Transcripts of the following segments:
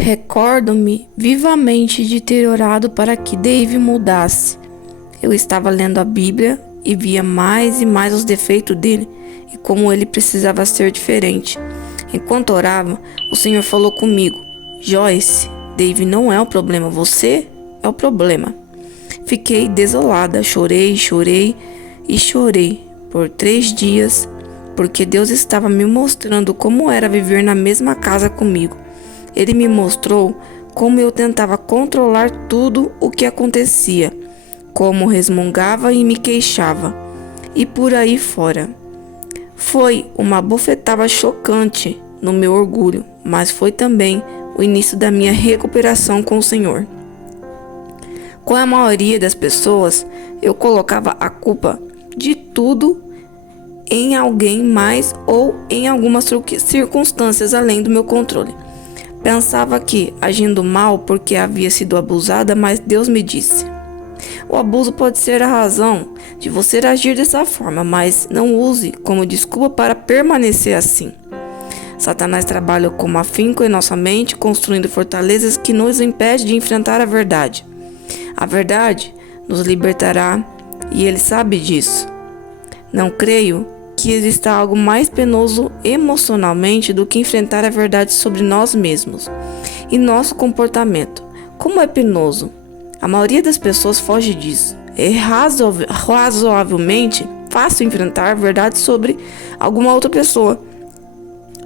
Recordo-me vivamente de ter orado para que Dave mudasse. Eu estava lendo a Bíblia e via mais e mais os defeitos dele e como ele precisava ser diferente. Enquanto orava, o Senhor falou comigo: Joyce, Dave não é o problema, você é o problema. Fiquei desolada, chorei por 3 dias, porque Deus estava me mostrando como era viver na mesma casa comigo. Ele me mostrou como eu tentava controlar tudo o que acontecia, como resmungava e me queixava, e por aí fora. Foi uma bofetada chocante no meu orgulho, mas foi também o início da minha recuperação com o Senhor. Com a maioria das pessoas, eu colocava a culpa de tudo em alguém mais ou em algumas circunstâncias além do meu controle. Pensava que, agindo mal porque havia sido abusada, mas Deus me disse: o abuso pode ser a razão de você agir dessa forma, mas não use como desculpa para permanecer assim. Satanás trabalha como afinco em nossa mente, construindo fortalezas que nos impedem de enfrentar a verdade. A verdade nos libertará e ele sabe disso. Não creio que exista algo mais penoso emocionalmente do que enfrentar a verdade sobre nós mesmos e nosso comportamento. Como é penoso? A maioria das pessoas foge disso. É razoavelmente fácil enfrentar a verdade sobre alguma outra pessoa.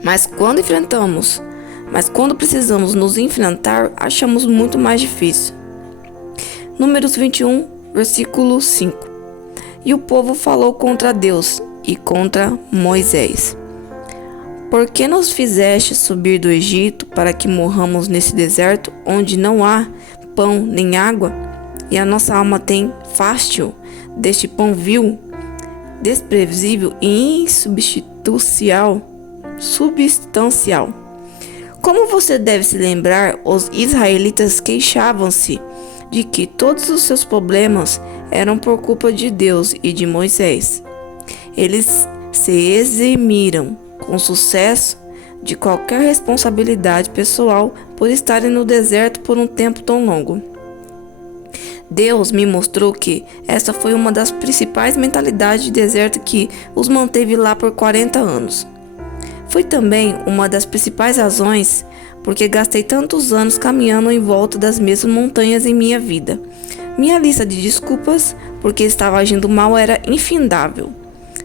Mas quando precisamos nos enfrentar, achamos muito mais difícil. Números 21, versículo 5. E o povo falou contra Deus e contra Moisés: Por que nos fizeste subir do Egito para que morramos nesse deserto, onde não há pão nem água? E a nossa alma tem fástio deste pão vil, desprezível e insubstancial. Como você deve se lembrar, os israelitas queixavam-se de que todos os seus problemas eram por culpa de Deus e de Moisés. Eles se eximiram com sucesso de qualquer responsabilidade pessoal por estarem no deserto por um tempo tão longo. Deus me mostrou que essa foi uma das principais mentalidades de deserto que os manteve lá por 40 anos. Foi também uma das principais razões porque gastei tantos anos caminhando em volta das mesmas montanhas em minha vida. Minha lista de desculpas porque estava agindo mal era infindável.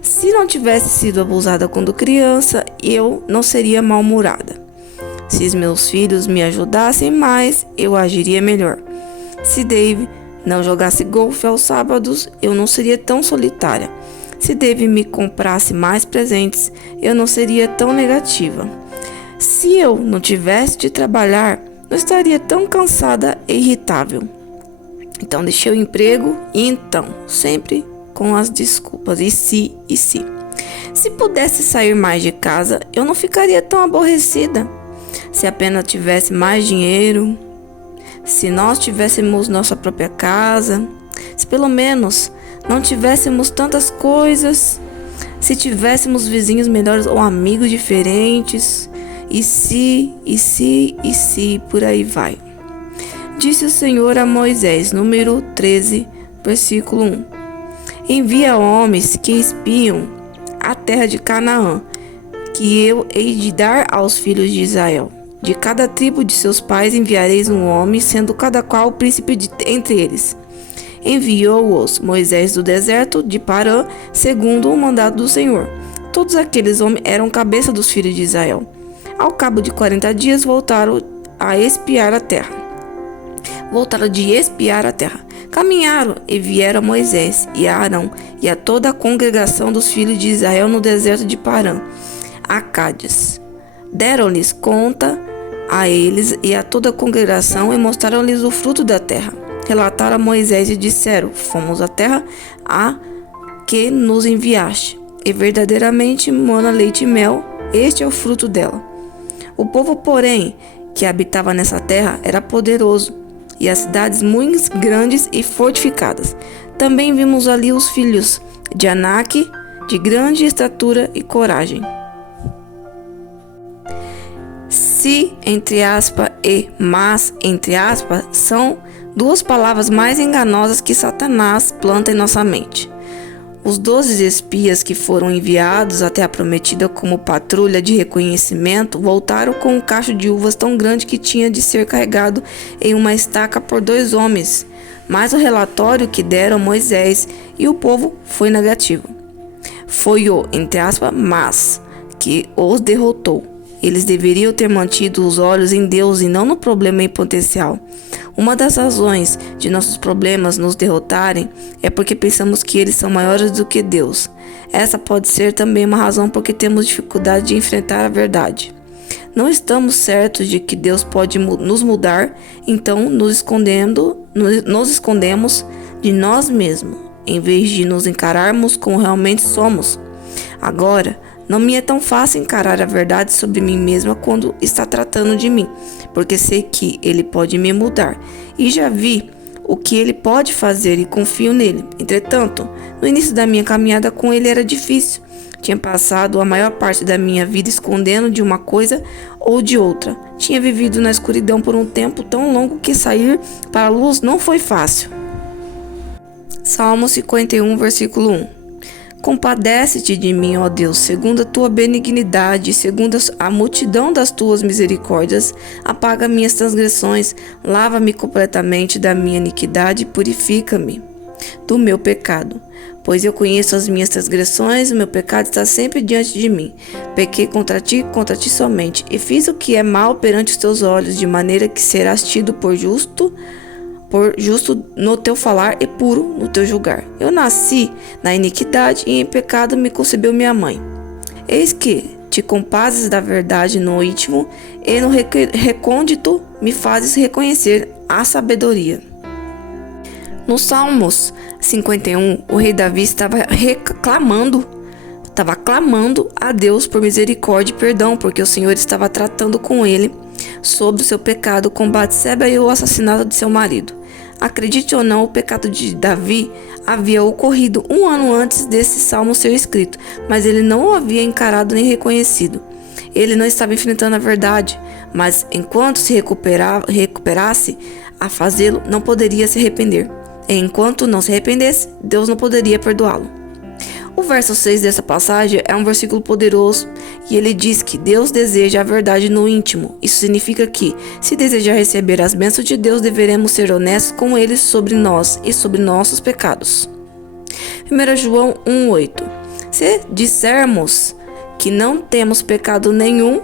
Se não tivesse sido abusada quando criança, eu não seria mal-humorada. Se os meus filhos me ajudassem mais, eu agiria melhor. Se Dave não jogasse golfe aos sábados, eu não seria tão solitária. Se Dave me comprasse mais presentes, eu não seria tão negativa. Se eu não tivesse de trabalhar, não estaria tão cansada e irritável. Então deixei o emprego e sempre com as desculpas, e se. Se pudesse sair mais de casa, eu não ficaria tão aborrecida. Se apenas tivesse mais dinheiro, se nós tivéssemos nossa própria casa, se pelo menos não tivéssemos tantas coisas, se tivéssemos vizinhos melhores ou amigos diferentes, e se, por aí vai. Disse o Senhor a Moisés, número 13, versículo 1. Envia homens que espiam a terra de Canaã, que eu hei de dar aos filhos de Israel. De cada tribo de seus pais enviareis um homem, sendo cada qual o príncipe entre eles. Enviou-os Moisés do deserto de Parã, segundo o mandado do Senhor. Todos aqueles homens eram cabeça dos filhos de Israel. Ao cabo de 40 dias voltaram de espiar a terra. Caminharam e vieram a Moisés e a Arão e a toda a congregação dos filhos de Israel no deserto de Parã, a Cádiz. Deram-lhes conta a eles e a toda a congregação e mostraram-lhes o fruto da terra. Relataram a Moisés e disseram: Fomos à terra a que nos enviaste, e verdadeiramente mana leite e mel, este é o fruto dela. O povo, porém, que habitava nessa terra era poderoso, e as cidades muito grandes e fortificadas. Também vimos ali os filhos de Anak, de grande estatura e coragem. Se, entre aspas, e mas, entre aspas, são duas palavras mais enganosas que Satanás planta em nossa mente. Os 12 espias que foram enviados até a prometida como patrulha de reconhecimento voltaram com um cacho de uvas tão grande que tinha de ser carregado em uma estaca por 2 homens. Mas o relatório que deram a Moisés e o povo foi negativo. Foi o, entre aspas, mas, que os derrotou. Eles deveriam ter mantido os olhos em Deus e não no problema em potencial. Uma das razões de nossos problemas nos derrotarem é porque pensamos que eles são maiores do que Deus. Essa pode ser também uma razão porque temos dificuldade de enfrentar a verdade. Não estamos certos de que Deus pode nos mudar, então nos escondemos de nós mesmos, em vez de nos encararmos como realmente somos. Agora, não me é tão fácil encarar a verdade sobre mim mesma quando está tratando de mim, porque sei que Ele pode me mudar e já vi o que Ele pode fazer e confio nele. Entretanto, no início da minha caminhada com Ele era difícil. Tinha passado a maior parte da minha vida escondendo de uma coisa ou de outra. Tinha vivido na escuridão por um tempo tão longo que sair para a luz não foi fácil. Salmo 51, versículo 1. Compadece-te de mim, ó Deus, segundo a tua benignidade, segundo a multidão das tuas misericórdias. Apaga minhas transgressões, lava-me completamente da minha iniquidade e purifica-me do meu pecado. Pois eu conheço as minhas transgressões, o meu pecado está sempre diante de mim. Pequei contra ti somente, e fiz o que é mal perante os teus olhos, de maneira que serás tido por justo no teu falar e puro no teu julgar. Eu nasci na iniquidade e em pecado me concebeu minha mãe. Eis que te compazes da verdade no íntimo e no recôndito me fazes reconhecer a sabedoria. No Salmos 51, o rei Davi estava clamando a Deus por misericórdia e perdão, porque o Senhor estava tratando com ele sobre o seu pecado com Batseba e o assassinato de seu marido. Acredite ou não, o pecado de Davi havia ocorrido 1 ano antes desse salmo ser escrito, mas ele não o havia encarado nem reconhecido. Ele não estava enfrentando a verdade, mas enquanto se recuperasse a fazê-lo, não poderia se arrepender. E enquanto não se arrependesse, Deus não poderia perdoá-lo. O verso 6 dessa passagem é um versículo poderoso e ele diz que Deus deseja a verdade no íntimo. Isso significa que, se desejar receber as bênçãos de Deus, deveremos ser honestos com Ele sobre nós e sobre nossos pecados. 1 João 1,8. Se dissermos que não temos pecado nenhum,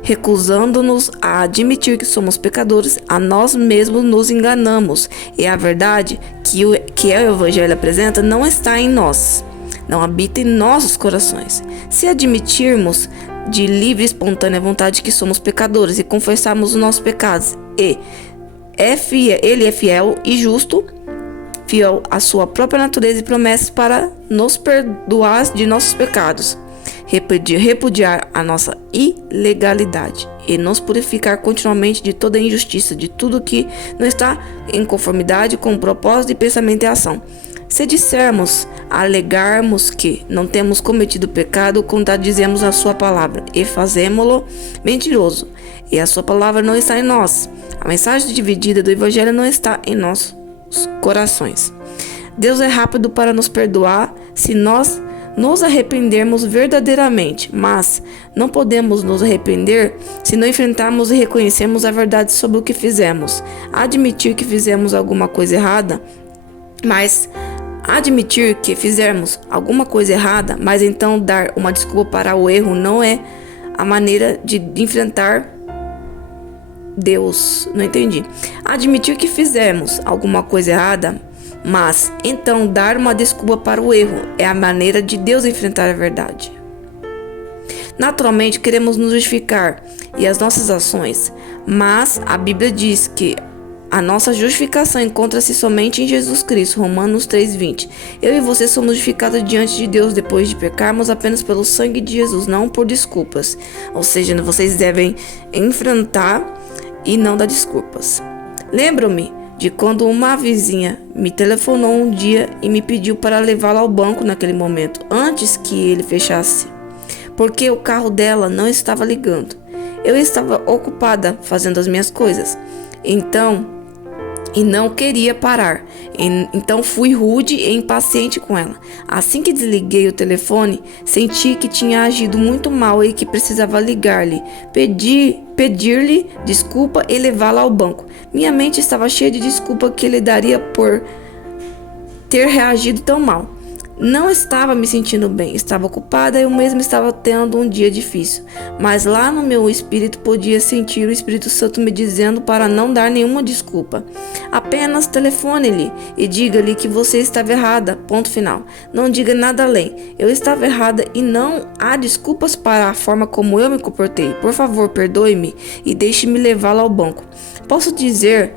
recusando-nos a admitir que somos pecadores, a nós mesmos nos enganamos e a verdade que o Evangelho apresenta não está em nós. Não habita em nossos corações. Se admitirmos de livre e espontânea vontade que somos pecadores e confessarmos os nossos pecados, Ele é fiel e justo, fiel à sua própria natureza e promessas para nos perdoar de nossos pecados, repudiar a nossa ilegalidade e nos purificar continuamente de toda injustiça, de tudo que não está em conformidade com o propósito de pensamento e ação. Se dissermos, alegarmos que não temos cometido pecado, contradizemos a sua palavra e fazemo-lo mentiroso, e a sua palavra não está em nós. A mensagem dividida do Evangelho não está em nossos corações. Deus é rápido para nos perdoar se nós nos arrependermos verdadeiramente, mas não podemos nos arrepender se não enfrentarmos e reconhecermos a verdade sobre o que fizemos. Admitir que fizemos alguma coisa errada, mas então dar uma desculpa para o erro não é a maneira de enfrentar Deus. Não entendi. Admitir que fizemos alguma coisa errada, mas então dar uma desculpa para o erro é a maneira de Deus enfrentar a verdade. Naturalmente queremos nos justificar e as nossas ações, mas a Bíblia diz que a nossa justificação encontra-se somente em Jesus Cristo, Romanos 3,20. Eu e você somos justificados diante de Deus depois de pecarmos apenas pelo sangue de Jesus, não por desculpas. Ou seja, vocês devem enfrentar e não dar desculpas. Lembro-me de quando uma vizinha me telefonou um dia e me pediu para levá-la ao banco naquele momento, antes que ele fechasse, porque o carro dela não estava ligando. Eu estava ocupada fazendo as minhas coisas. E não queria parar. Então fui rude e impaciente com ela. Assim que desliguei o telefone, senti que tinha agido muito mal e que precisava ligar-lhe, pedir-lhe desculpa e levá-la ao banco. Minha mente estava cheia de desculpa que ele daria por ter reagido tão mal. Não estava me sentindo bem, estava ocupada e eu mesmo estava tendo um dia difícil. Mas lá no meu espírito podia sentir o Espírito Santo me dizendo para não dar nenhuma desculpa. Apenas telefone-lhe e diga-lhe que você estava errada, ponto final. Não diga nada além. Eu estava errada e não há desculpas para a forma como eu me comportei. Por favor, perdoe-me e deixe-me levá-la ao banco. Posso dizer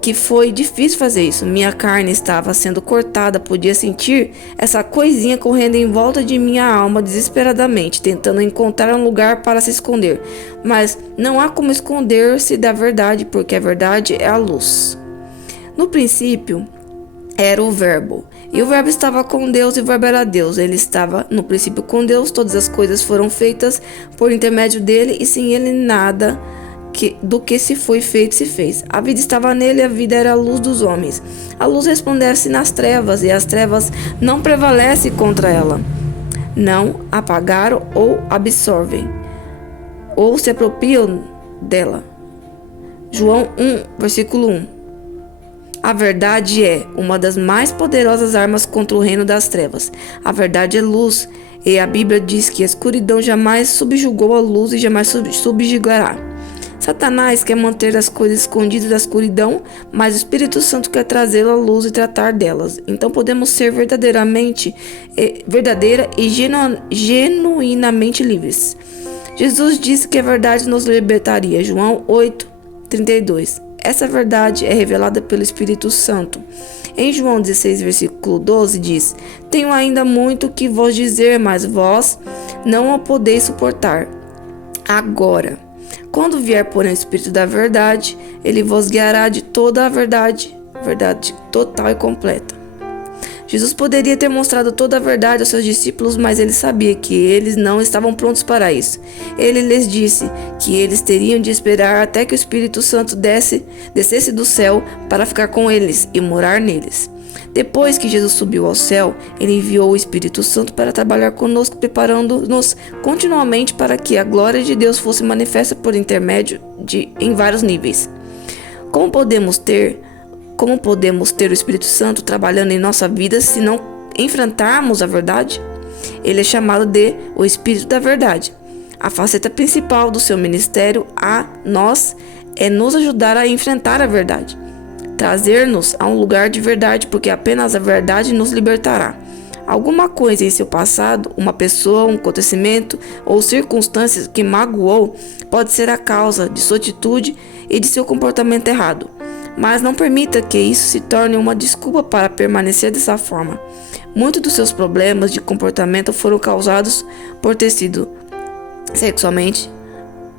que foi difícil fazer isso. Minha carne estava sendo cortada, podia sentir essa coisinha correndo em volta de minha alma desesperadamente, tentando encontrar um lugar para se esconder. Mas não há como esconder-se da verdade, porque a verdade é a luz. No princípio era o Verbo, e o Verbo estava com Deus, e o Verbo era Deus. Ele estava no princípio com Deus, todas as coisas foram feitas por intermédio dele, e sem ele nada do que se foi feito se fez. A vida estava nele e a vida era a luz dos homens. A luz resplandece nas trevas e as trevas não prevalecem contra ela. Não apagaram ou absorvem ou se apropriam dela. João 1, versículo 1. A verdade é uma das mais poderosas armas contra o reino das trevas. A verdade é luz, e a Bíblia diz que a escuridão jamais subjugou a luz e jamais subjugará. Satanás quer manter as coisas escondidas da escuridão, mas o Espírito Santo quer trazê-la à luz e tratar delas. Então podemos ser verdadeira e genuinamente livres. Jesus disse que a verdade nos libertaria. João 8:32. Essa verdade é revelada pelo Espírito Santo. Em João 16, versículo 12 diz: Tenho ainda muito que vos dizer, mas vós não o podeis suportar agora. Quando vier, porém, o Espírito da verdade, ele vos guiará de toda a verdade, verdade total e completa. Jesus poderia ter mostrado toda a verdade aos seus discípulos, mas ele sabia que eles não estavam prontos para isso. Ele lhes disse que eles teriam de esperar até que o Espírito Santo descesse do céu para ficar com eles e morar neles. Depois que Jesus subiu ao céu, ele enviou o Espírito Santo para trabalhar conosco, preparando-nos continuamente para que a glória de Deus fosse manifesta por intermédio em vários níveis. Como podemos ter o Espírito Santo trabalhando em nossa vida se não enfrentarmos a verdade? Ele é chamado de o Espírito da Verdade. A faceta principal do seu ministério a nós é nos ajudar a enfrentar a verdade. Trazer-nos a um lugar de verdade, porque apenas a verdade nos libertará. Alguma coisa em seu passado, uma pessoa, um acontecimento ou circunstâncias que magoou, pode ser a causa de sua atitude e de seu comportamento errado. Mas não permita que isso se torne uma desculpa para permanecer dessa forma. Muitos dos seus problemas de comportamento foram causados por ter sido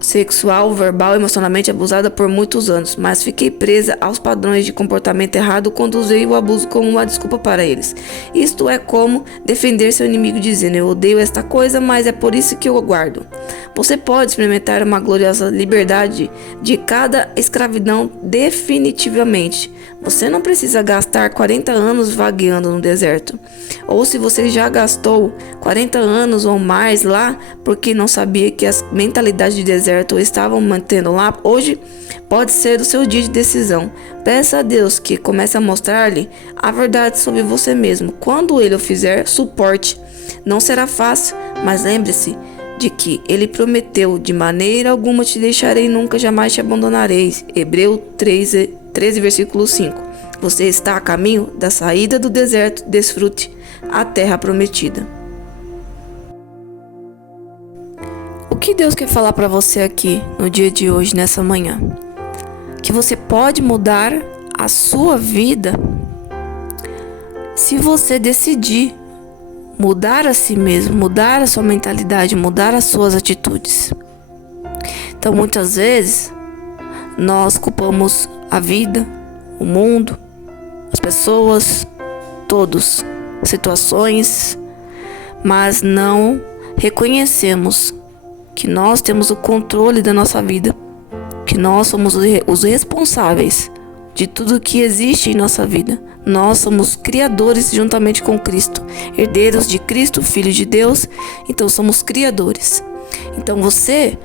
sexual, verbal, emocionalmente abusada por muitos anos, mas fiquei presa aos padrões de comportamento errado quando usei o abuso como uma desculpa para eles. Isto é como defender seu inimigo dizendo: eu odeio esta coisa, mas é por isso que eu guardo. Você pode experimentar uma gloriosa liberdade de cada escravidão definitivamente. Você não precisa gastar 40 anos vagueando no deserto. Ou se você já gastou 40 anos ou mais lá porque não sabia que as mentalidades de deserto estavam mantendo lá, hoje pode ser o seu dia de decisão. Peça a Deus que comece a mostrar-lhe a verdade sobre você mesmo. Quando Ele o fizer, suporte. Não será fácil, mas lembre-se de que Ele prometeu: de maneira alguma te deixarei, nunca jamais te abandonarei. Hebreus 13, versículo 5. Você está a caminho da saída do deserto, desfrute a terra prometida. O que Deus quer falar para você aqui no dia de hoje, nessa manhã? Que você pode mudar a sua vida se você decidir mudar a si mesmo, mudar a sua mentalidade, mudar as suas atitudes. Então, muitas vezes, nós culpamos a vida, o mundo, as pessoas, todos, situações, mas não reconhecemos que nós temos o controle da nossa vida, que nós somos os responsáveis de tudo que existe em nossa vida. Nós somos criadores juntamente com Cristo, herdeiros de Cristo, Filho de Deus, então somos criadores. Então você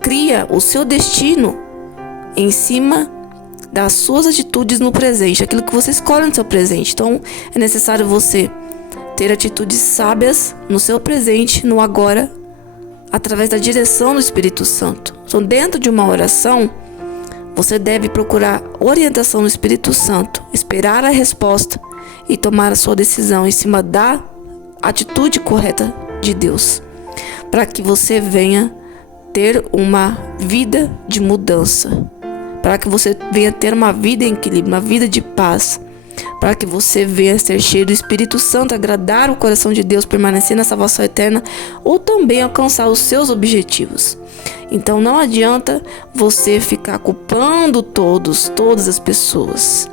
cria o seu destino em cima das suas atitudes no presente, aquilo que você escolhe no seu presente. Então é necessário você ter atitudes sábias no seu presente, no agora, através da direção do Espírito Santo. Então, dentro de uma oração, você deve procurar orientação do Espírito Santo, esperar a resposta e tomar a sua decisão em cima da atitude correta de Deus, para que você venha ter uma vida de mudança, para que você venha ter uma vida em equilíbrio, uma vida de paz, para que você venha ser cheio do Espírito Santo, agradar o coração de Deus, permanecer na salvação eterna ou também alcançar os seus objetivos. Então não adianta você ficar culpando todas as pessoas.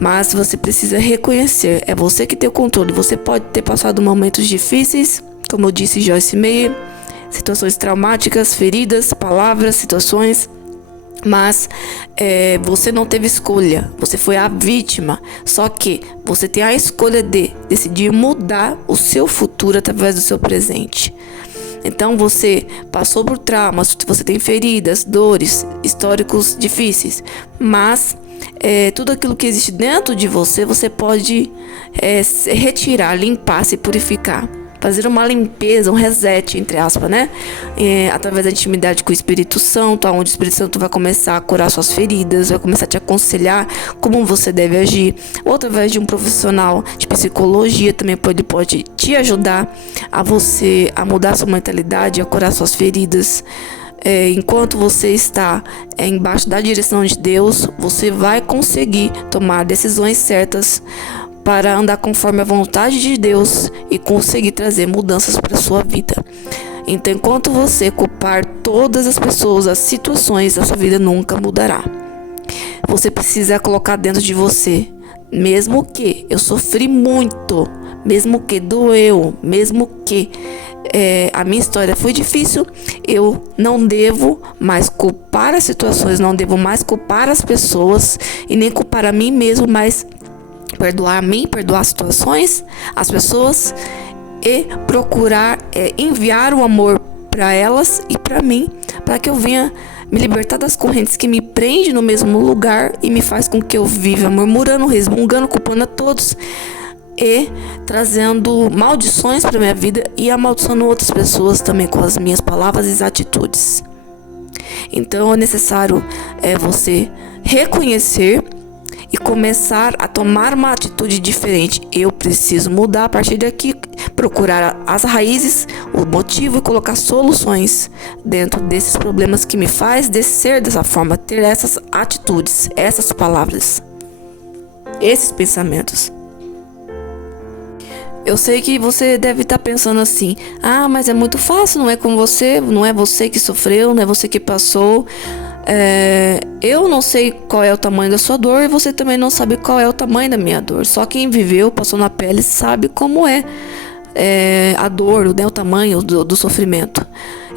Mas você precisa reconhecer, é você que tem o controle. Você pode ter passado momentos difíceis, como eu disse Joyce Meyer, situações traumáticas, feridas, palavras, situações, mas você não teve escolha, você foi a vítima. Só que você tem a escolha de decidir mudar o seu futuro através do seu presente. Então você passou por traumas, você tem feridas, dores, históricos difíceis, mas tudo aquilo que existe dentro de você, você pode retirar, limpar, se purificar, fazer uma limpeza, um reset, entre aspas, né? Através da intimidade com o Espírito Santo, onde o Espírito Santo vai começar a curar suas feridas, vai começar a te aconselhar como você deve agir, ou através de um profissional de psicologia também ele pode te ajudar a mudar sua mentalidade, a curar suas feridas. Enquanto você está embaixo da direção de Deus, você vai conseguir tomar decisões certas para andar conforme a vontade de Deus e conseguir trazer mudanças para a sua vida. Então, enquanto você culpar todas as pessoas, as situações, a sua vida nunca mudará. Você precisa colocar dentro de você, mesmo que eu sofri muito, mesmo que doeu, mesmo que a minha história foi difícil, eu não devo mais culpar as situações, não devo mais culpar as pessoas e nem culpar a mim mesmo, mas perdoar a mim, perdoar as situações, as pessoas e procurar enviar o amor para elas e para mim, para que eu venha me libertar das correntes que me prendem no mesmo lugar e me faz com que eu viva murmurando, resmungando, culpando a todos e trazendo maldições para minha vida e amaldiçoando outras pessoas também com as minhas palavras e atitudes. Então é necessário você reconhecer e começar a tomar uma atitude diferente. Eu preciso mudar a partir daqui, procurar as raízes, o motivo e colocar soluções dentro desses problemas que me faz ser dessa forma, ter essas atitudes, essas palavras, esses pensamentos. Eu sei que você deve estar pensando assim: mas é muito fácil, não é com você, não é você que sofreu, não é você que passou. Eu não sei qual é o tamanho da sua dor e você também não sabe qual é o tamanho da minha dor. Só quem viveu, passou na pele, sabe como é a dor, o tamanho do sofrimento.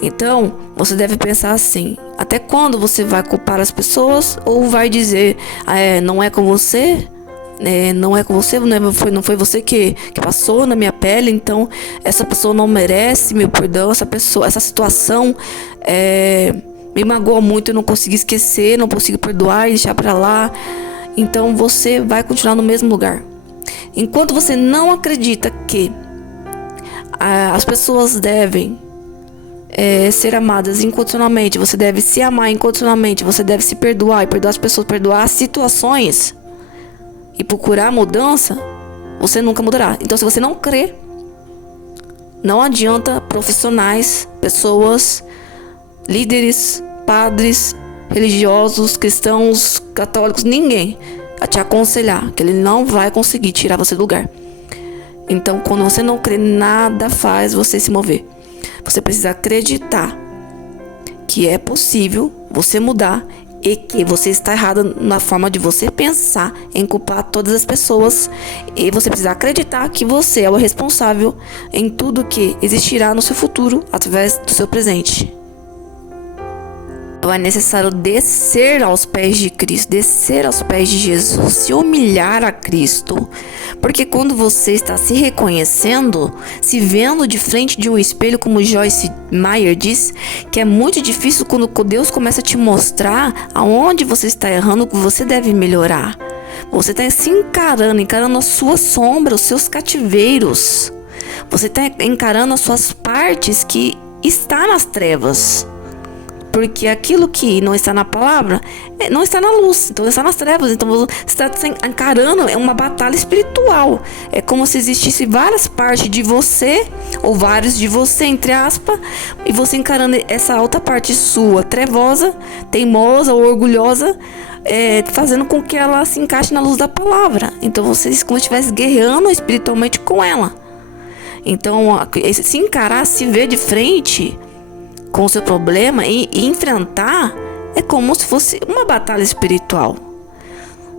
Então, você deve pensar assim: até quando você vai culpar as pessoas ou vai dizer, não é com você? Não é com você, não foi você que passou na minha pele, então essa pessoa não merece meu perdão, essa situação me magoou muito, eu não consegui esquecer, não consigo perdoar e deixar pra lá. Então você vai continuar no mesmo lugar. Enquanto você não acredita que as pessoas devem ser amadas incondicionalmente, você deve se amar incondicionalmente, você deve se perdoar e perdoar as pessoas, perdoar as situações e procurar mudança, você nunca mudará. Então, se você não crê, não adianta profissionais, pessoas, líderes, padres, religiosos, cristãos, católicos, ninguém a te aconselhar, que ele não vai conseguir tirar você do lugar. Então, quando você não crê, nada faz você se mover. Você precisa acreditar que é possível você mudar, e que você está errado na forma de você pensar em culpar todas as pessoas, e você precisa acreditar que você é o responsável em tudo que existirá no seu futuro através do seu presente. Então é necessário descer aos pés de Cristo, descer aos pés de Jesus, se humilhar a Cristo. Porque quando você está se reconhecendo, se vendo de frente de um espelho, como Joyce Meyer diz, que é muito difícil quando Deus começa a te mostrar aonde você está errando, o que você deve melhorar. Você está se encarando a sua sombra, os seus cativeiros. Você está encarando as suas partes que está nas trevas. Porque aquilo que não está na palavra não está na luz, então está nas trevas. Então você está encarando uma batalha espiritual. É como se existisse várias partes de você, ou vários de você, entre aspas, e você encarando essa outra parte sua, trevosa, teimosa ou orgulhosa, fazendo com que ela se encaixe na luz da palavra. Então você como se estivesse guerreando espiritualmente com ela. Então se encarar, se ver de frente com o seu problema e enfrentar, é como se fosse uma batalha espiritual.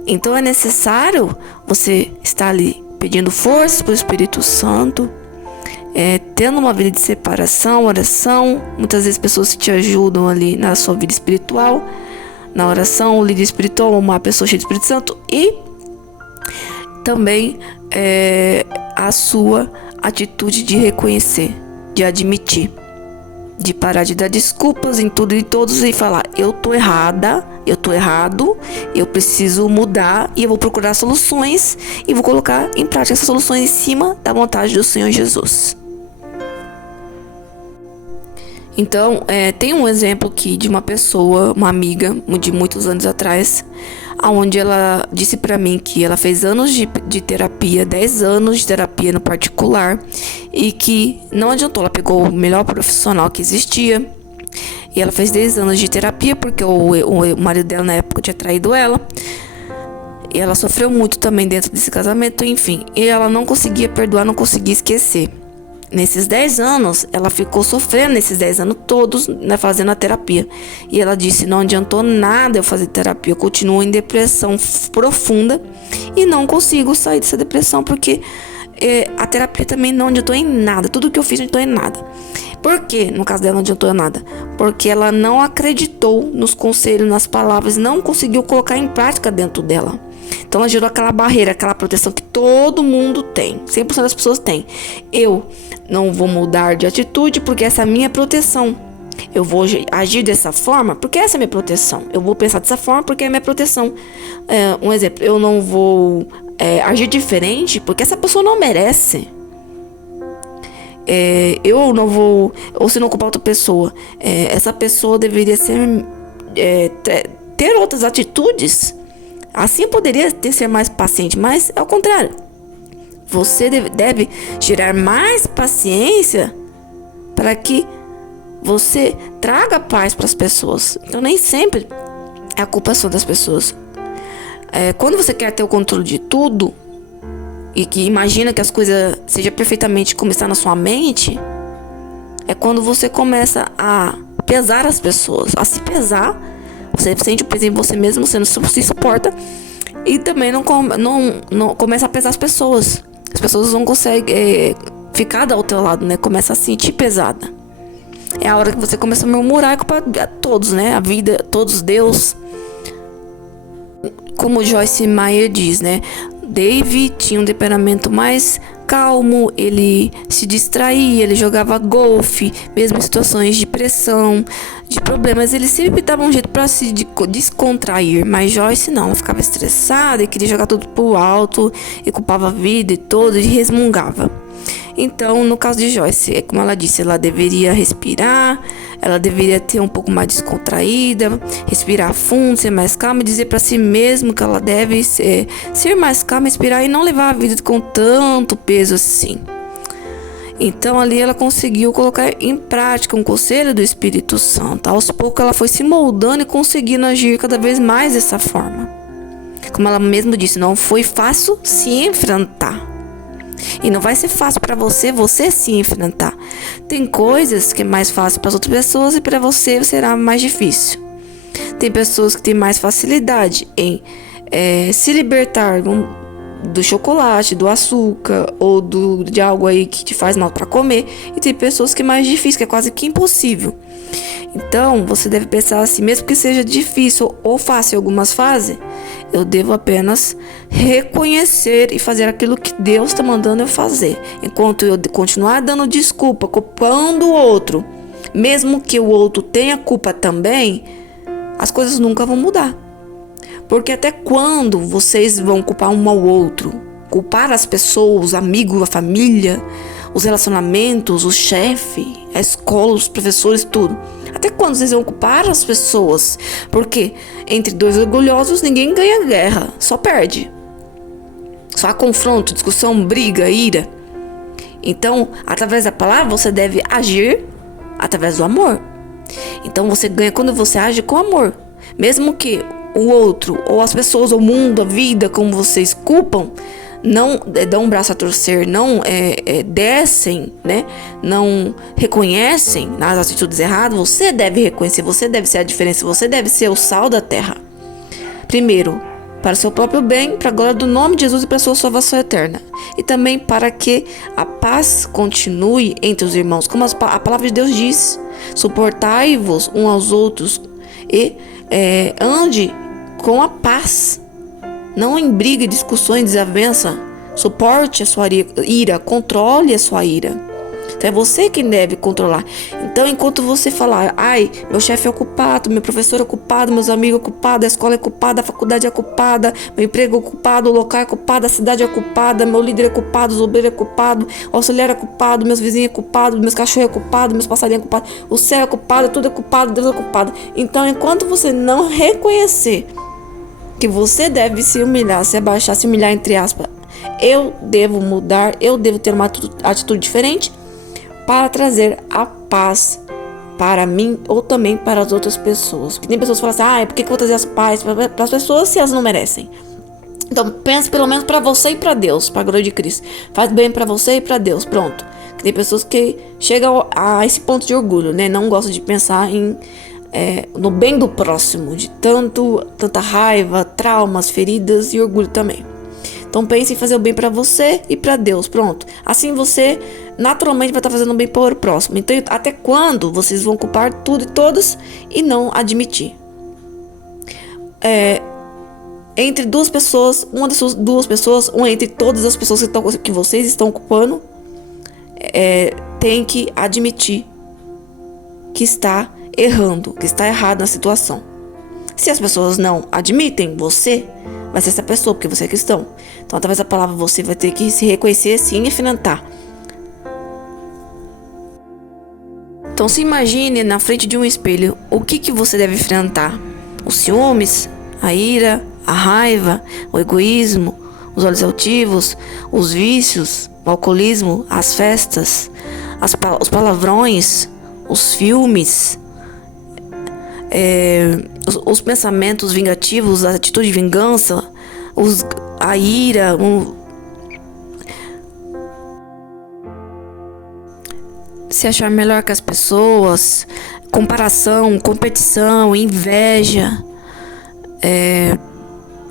Então é necessário você estar ali pedindo forças para o Espírito Santo, tendo uma vida de separação, oração. Muitas vezes pessoas que te ajudam ali na sua vida espiritual, na oração, o líder espiritual, uma pessoa cheia de Espírito Santo, e também a sua atitude de reconhecer, de admitir, de parar de dar desculpas em tudo e todos e falar: eu tô errada, eu tô errado, eu preciso mudar e eu vou procurar soluções e vou colocar em prática essas soluções em cima da vontade do Senhor Jesus. Então, tem um exemplo aqui de uma pessoa, uma amiga de muitos anos atrás, onde ela disse pra mim que ela fez anos de terapia, 10 anos de terapia no particular, e que não adiantou. Ela pegou o melhor profissional que existia, e ela fez 10 anos de terapia porque o marido dela na época tinha traído ela, e ela sofreu muito também dentro desse casamento, enfim, e ela não conseguia perdoar, não conseguia esquecer. Nesses 10 anos, ela ficou sofrendo nesses 10 anos todos, né, fazendo a terapia. E ela disse: não adiantou nada eu fazer terapia, eu continuo em depressão profunda e não consigo sair dessa depressão, porque a terapia também não adiantou em nada. Tudo que eu fiz não adiantou em nada. Por quê? No caso dela não adiantou em nada. Porque ela não acreditou nos conselhos, nas palavras, não conseguiu colocar em prática dentro dela. Então ela gerou aquela barreira, aquela proteção que todo mundo tem, 100% das pessoas têm. Eu não vou mudar de atitude porque essa é a minha proteção. Eu vou agir dessa forma porque essa é a minha proteção. Eu vou pensar dessa forma porque é a minha proteção. Um exemplo: eu não vou agir diferente porque essa pessoa não merece. Eu não vou, ou se não culpar outra pessoa, essa pessoa deveria ter outras atitudes. Assim poderia ser mais paciente, mas é o contrário. Você deve gerar mais paciência para que você traga paz para as pessoas. Então nem sempre a culpa é só das pessoas. Quando você quer ter o controle de tudo e que imagina que as coisas sejam perfeitamente como está na sua mente, é quando você começa a pesar as pessoas, a se pesar. Você sente o peso em você mesmo, você não se suporta. E também não começa a pesar as pessoas. As pessoas não conseguem ficar ao teu lado, né? Começa a se sentir pesada. É a hora que você começa a murmurar e culpar a todos, né? A vida, todos, Deus. Como Joyce Meyer diz, né? David tinha um temperamento mais calmo, ele se distraía, ele jogava golfe, mesmo em situações de pressão, de problemas, ele sempre dava um jeito para se descontrair. Mas Joyce não, ela ficava estressada e queria jogar tudo pro alto e culpava a vida e todo e resmungava. Então, no caso de Joyce, como ela disse, ela deveria respirar, ela deveria ter um pouco mais descontraída, respirar fundo, ser mais calma e dizer para si mesmo que ela deve ser mais calma, respirar e não levar a vida com tanto peso assim. Então ali ela conseguiu colocar em prática um conselho do Espírito Santo. Aos poucos ela foi se moldando e conseguindo agir cada vez mais dessa forma. Como ela mesma disse, não foi fácil se enfrentar. E não vai ser fácil para você se enfrentar. Tem coisas que é mais fácil para as outras pessoas e para você será mais difícil. Tem pessoas que têm mais facilidade em se libertar do chocolate, do açúcar ou de algo aí que te faz mal para comer. E tem pessoas que é mais difícil, que é quase que impossível. Então, você deve pensar assim, mesmo que seja difícil ou fácil em algumas fases, eu devo apenas reconhecer e fazer aquilo que Deus está mandando eu fazer. Enquanto eu continuar dando desculpa, culpando o outro, mesmo que o outro tenha culpa também, as coisas nunca vão mudar. Porque até quando vocês vão culpar um ao outro? Culpar as pessoas, os amigos, a família, os relacionamentos, o chefe, a escola, os professores, tudo. Até quando vocês vão culpar as pessoas? Porque entre dois orgulhosos ninguém ganha guerra, só perde. Só há confronto, discussão, briga, ira. Então, através da palavra, você deve agir através do amor. Então, você ganha quando você age com amor. Mesmo que o outro, ou as pessoas, o mundo, a vida, como vocês culpam, não dão um braço a torcer, não descem, né? Não reconhecem nas atitudes erradas, você deve reconhecer, você deve ser a diferença, você deve ser o sal da terra. Primeiro, para o seu próprio bem, para a glória do nome de Jesus e para a sua salvação eterna. E também para que a paz continue entre os irmãos, como a palavra de Deus diz. Suportai-vos uns aos outros e ande com a paz, não em briga, discussões, desavença. Suporte a sua ira, controle a sua ira. Então é você quem deve controlar. Então, enquanto você falar, ai, meu chefe é culpado, meu professor é culpado, meus amigos é culpado, a escola é culpada, a faculdade é culpada, meu emprego é culpado, o local é culpado, a cidade é culpada, meu líder é culpado, o obreiro é culpado, o auxiliar é culpado, meus vizinhos é culpado, meus cachorros é culpado, meus passarinhos é culpado, o céu é culpado, tudo é culpado, Deus é culpado. Então, enquanto você não reconhecer que você deve se humilhar, se abaixar, se humilhar entre aspas, eu devo mudar, eu devo ter uma atitude diferente para trazer a paz para mim ou também para as outras pessoas. Porque tem pessoas que falam assim, por que eu vou trazer as paz para as pessoas se elas não merecem? Então pense pelo menos para você e para Deus, para a glória de Cristo. Faz bem para você e para Deus, pronto. Tem pessoas que chegam a esse ponto de orgulho, né? Não gostam de pensar no bem do próximo, de tanta raiva, traumas, feridas e orgulho também. Então pense em fazer o bem para você e para Deus, pronto. Assim você naturalmente vai estar fazendo o bem para o próximo. Então até quando vocês vão culpar tudo e todos e não admitir? Entre duas pessoas, uma dessas duas pessoas, ou entre todas as pessoas que vocês estão culpando, tem que admitir que está errando, que está errado na situação. Se as pessoas não admitem, você vai ser essa pessoa, porque você é cristão. Então, através da palavra, você vai ter que se reconhecer sim e enfrentar. Então, se imagine na frente de um espelho, o que você deve enfrentar? Os ciúmes, a ira, a raiva, o egoísmo, os olhos altivos, os vícios, o alcoolismo, as festas, os palavrões, os filmes, os pensamentos vingativos, a atitude de vingança, a ira, se achar melhor que as pessoas, comparação, competição, inveja,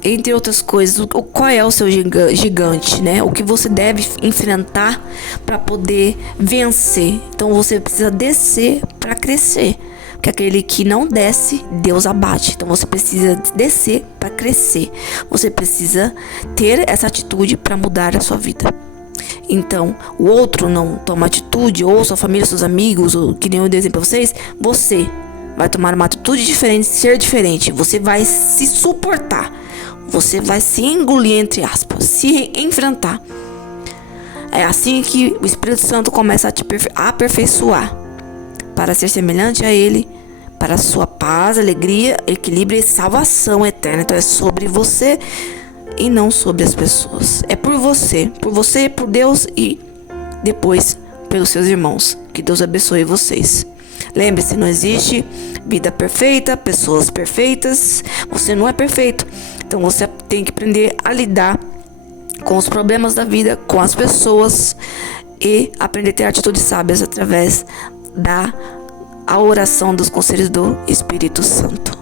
entre outras coisas. Qual é o seu gigante, né? O que você deve enfrentar para poder vencer. Então você precisa descer para crescer. Porque aquele que não desce, Deus abate. Então você precisa descer para crescer. Você precisa ter essa atitude para mudar a sua vida. Então, o outro não toma atitude, ou sua família, seus amigos, ou que nem eu dei exemplo para vocês, você vai tomar uma atitude diferente, ser diferente. Você vai se suportar. Você vai se engolir, entre aspas, se enfrentar. É assim que o Espírito Santo começa a te aperfeiçoar para ser semelhante a Ele, para a sua paz, alegria, equilíbrio e salvação eterna. Então é sobre você e não sobre as pessoas. É por você, por Deus e depois pelos seus irmãos. Que Deus abençoe vocês. Lembre-se, não existe vida perfeita, pessoas perfeitas. Você não é perfeito. Então você tem que aprender a lidar com os problemas da vida, com as pessoas e aprender a ter atitudes sábias através da oração dos conselhos do Espírito Santo.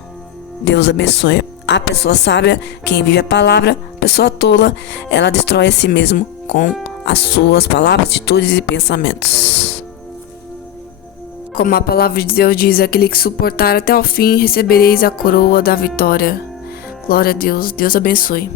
Deus abençoe. A pessoa sábia, quem vive a palavra, a pessoa tola, ela destrói a si mesmo com as suas palavras, atitudes e pensamentos. Como a palavra de Deus diz, aquele que suportar até o fim, recebereis a coroa da vitória. Glória a Deus. Deus abençoe.